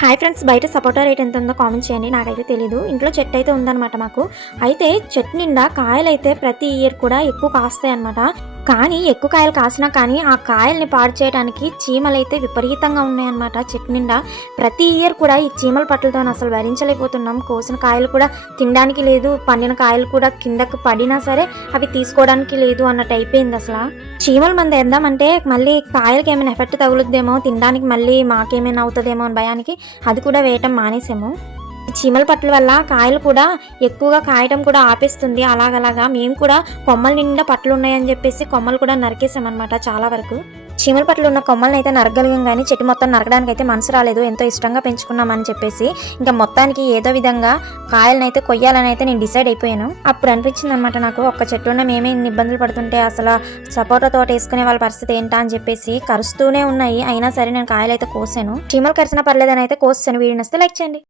Hi friends, బయట సపోటా rate ఎంత ఉందో కామెంట్ చేయండి. నాకైతే తెలీదు. ఇంట్లో చెట్టు అయితే ఉందన్నమాట మాకు. అయితే చెట్టు నిండా కాయలైతే ప్రతి ఇయర్ కూడా ఎక్కువ కాస్తాయి అనమాట. కానీ ఎక్కువ కాయలు కాసినా కానీ ఆ కాయల్ని పాడు చేయడానికి చీమలైతే విపరీతంగా ఉన్నాయన్నమాట చెట్టు నిండా. ప్రతి ఇయర్ కూడా ఈ చీమల పట్లతో అసలు భరించలేకపోతున్నాం. కోసిన కాయలు కూడా తినడానికి లేదు, పండిన కాయలు కూడా కిందకు పడినా సరే అవి తీసుకోవడానికి లేదు అన్నట్టు అయిపోయింది అసలు. చీమల మంది వేద్దామంటే మళ్ళీ కాయలకి ఏమైనా ఎఫెక్ట్ తగులుద్దేమో, తినడానికి మళ్ళీ మాకేమైనా అవుతుందేమో అని భయానికి అది కూడా వేయటం మానేసాము. చీమల పట్ల వల్ల కాయలు కూడా ఎక్కువగా కాయటం కూడా ఆపేస్తుంది. అలాగలాగా మేము కూడా కొమ్మల నిండా పట్లు ఉన్నాయని చెప్పేసి కొమ్మలు కూడా నరికేసామన్నమాట. చాలా వరకు చీమల పట్లు ఉన్న కొమ్మలను అయితే నరగలిగాం, కానీ చెట్టు మొత్తం నరకడానికి అయితే మనసు రాలేదు. ఎంతో ఇష్టంగా పెంచుకున్నామని చెప్పేసి ఇంకా మొత్తానికి ఏదో విధంగా కాయలను అయితే కొయ్యాలని అయితే నేను డిసైడ్ అయిపోయాను. అప్పుడు అనిపించింది అనమాట నాకు, ఒక్క చెట్టు ఉన్న మేమే ఇన్ని ఇబ్బందులు పడుతుంటే అసలు సపోటా తోట వేసుకునే వాళ్ళ పరిస్థితి ఏంటా అని చెప్పేసి కరుస్తూనే ఉన్నాయి. అయినా సరే నేను కాయలు అయితే కోసాను. చీమలు కరిసినా పర్లేదని అయితే కోసాను. వీడిని వస్తే లైక్ చేయండి.